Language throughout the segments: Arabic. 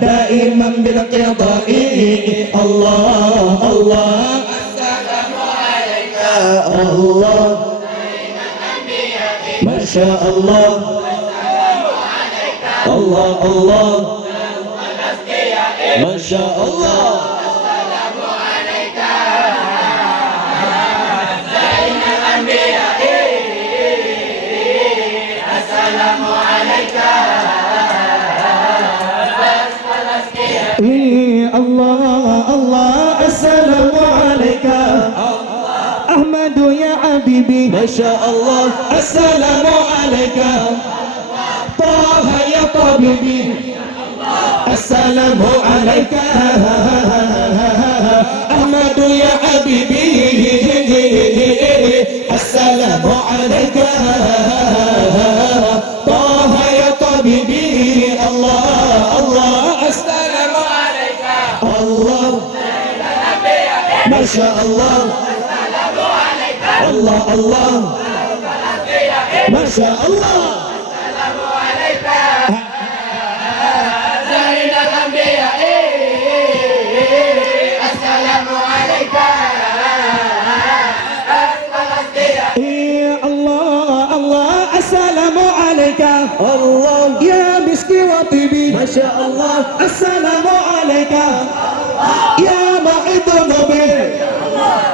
دائما بالقضاء الله الله السلام عليك الله ما شاء الله الله الله ما شاء الله السلام عليك سيد الأنبياء السلام عليك الله الله السلام عليك أحمد يا حبيبي ما شاء الله السلام عليك طه يا طبيبي السلام عليك أحمد يا حبيبي السلام عليك طه يا طبيبي الله الله السلام عليك الله ما شاء الله السلام عليك الله الله ما شاء الله السلام عليك سيد الأنبياء السلام عليك الله الله السلام عليك الله يا مسكي وطيبي ما شاء الله السلام عليك يا معيد النبي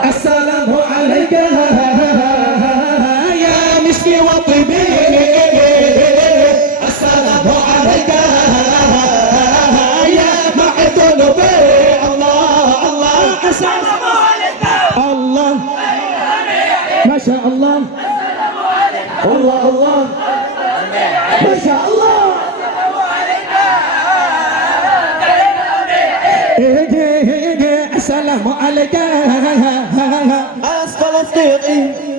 السلام عليك يا مسكي وطيبي السلام عليك يا معيد النبي الله الله السلام عليك الله ما شاء الله الله الله ما شاء الله السلام عليك أسفل الطيق